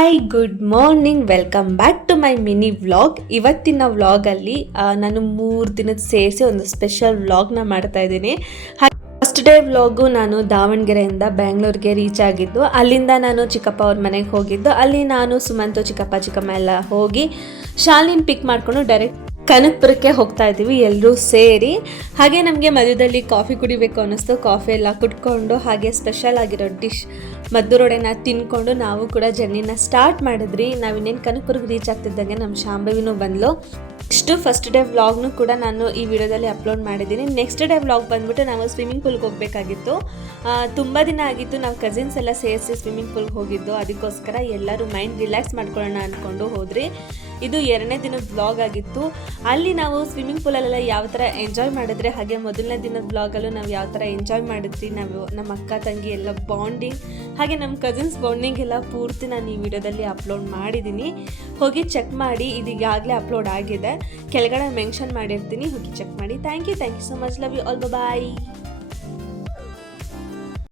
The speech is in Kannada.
Hi good morning welcome back to my mini vlog ಇವತ್ತಿನ ವ್ಲಾಗಲ್ಲಿ ನಾನು ಮೂರು ದಿನದ ಸೇರಿಸಿ ಒಂದು ಸ್ಪೆಷಲ್ ವ್ಲಾಗ್ನ ಮಾಡ್ತಾ ಇದ್ದೀನಿ. ಫಸ್ಟ್ ಡೇ ವ್ಲಾಗು ನಾನು ದಾವಣಗೆರೆಯಿಂದ ಬ್ಯಾಂಗ್ಳೂರಿಗೆ ರೀಚ್ ಆಗಿದ್ದು, ಅಲ್ಲಿಂದ ನಾನು ಚಿಕ್ಕಪ್ಪ ಅವ್ರ ಮನೆಗೆ ಹೋಗಿದ್ದು, ಅಲ್ಲಿ ನಾನು ಸುಮಂತು, ಚಿಕ್ಕಪ್ಪ, ಚಿಕ್ಕಮ್ಮ ಎಲ್ಲ ಹೋಗಿ ಶಾಲಿನ ಪಿಕ್ ಮಾಡಿಕೊಂಡು ಡೈರೆಕ್ಟ್ ಕನಕಪುರಕ್ಕೆ ಹೋಗ್ತಾ ಇದ್ದೀವಿ ಎಲ್ಲರೂ ಸೇರಿ. ಹಾಗೆ ನಮಗೆ ಮಧ್ಯದಲ್ಲಿ ಕಾಫಿ ಕುಡಿಬೇಕು ಅನ್ನಿಸ್ತು. ಕಾಫಿ ಎಲ್ಲ ಕುಟ್ಕೊಂಡು ಹಾಗೆ ಸ್ಪೆಷಲ್ ಆಗಿರೋ ಡಿಶ್ ಮದ್ದೂರೊಡೆನ ತಿನ್ಕೊಂಡು ನಾವು ಕೂಡ ಜರ್ನಿನ ಸ್ಟಾರ್ಟ್ ಮಾಡಿದ್ರಿ. ನಾವಿನ್ನೇನು ಕನಕಪುರಕ್ಕೆ ರೀಚ್ ಆಗ್ತಿದ್ದಂಗೆ ನಮ್ಮ ಶಾಂಭವಿನೂ ಬಂದ್ಲು. ಇಷ್ಟು ಫಸ್ಟ್ ಡೇ ವ್ಲಾಗ್ನು ಕೂಡ ನಾನು ಈ ವಿಡಿಯೋದಲ್ಲಿ ಅಪ್ಲೋಡ್ ಮಾಡಿದ್ದೀನಿ. ನೆಕ್ಸ್ಟ್ ಡೇ ವ್ಲಾಗ್ ಬಂದ್ಬಿಟ್ಟು ನಾವು ಸ್ವಿಮ್ಮಿಂಗ್ ಪೂಲ್ಗೆ ಹೋಗಬೇಕಾಗಿತ್ತು. ತುಂಬ ದಿನ ಆಗಿತ್ತು. ನಾವು ಕಸಿನ್ಸ್ ಎಲ್ಲ ಸೇರಿಸಿ ಸ್ವಿಮ್ಮಿಂಗ್ ಪೂಲ್ಗೆ ಹೋಗಿದ್ದು. ಅದಕ್ಕೋಸ್ಕರ ಎಲ್ಲರೂ ಮೈಂಡ್ ರಿಲ್ಯಾಕ್ಸ್ ಮಾಡ್ಕೊಳ್ಳೋಣ ಅಂದ್ಕೊಂಡು ಹೋದ್ರಿ. ಇದು ಎರಡನೇ ದಿನದ ಬ್ಲಾಗ್ ಆಗಿತ್ತು. ಅಲ್ಲಿ ನಾವು ಸ್ವಿಮ್ಮಿಂಗ್ ಪೂಲಲ್ಲೆಲ್ಲ ಯಾವ ಥರ ಎಂಜಾಯ್ ಮಾಡಿದ್ರೆ, ಹಾಗೆ ಮೊದಲನೇ ದಿನದ ಬ್ಲಾಗಲ್ಲೂ ನಾವು ಯಾವ ಥರ ಎಂಜಾಯ್ ಮಾಡಿದ್ವಿ, ನಾವು ನಮ್ಮ ಅಕ್ಕ, ತಂಗಿ ಎಲ್ಲ ಬಾಂಡಿಂಗ್ ಹಾಗೆ ನಮ್ಮ ಕಸಿನ್ಸ್ ಬಾಂಡಿಂಗ್ ಎಲ್ಲ ಪೂರ್ತಿ ನಾನು ಈ ವಿಡಿಯೋದಲ್ಲಿ ಅಪ್ಲೋಡ್ ಮಾಡಿದ್ದೀನಿ ಹೋಗಿ ಚೆಕ್ ಮಾಡಿ ಇದೀಗಾಗಲೇ ಅಪ್ಲೋಡ್ ಆಗಿದೆ. ಕೆಳಗಡೆ ಮೆನ್ಷನ್ ಮಾಡಿರ್ತೀನಿ, ಹೋಗಿ ಚೆಕ್ ಮಾಡಿ. Thank you thank you so much love you all bye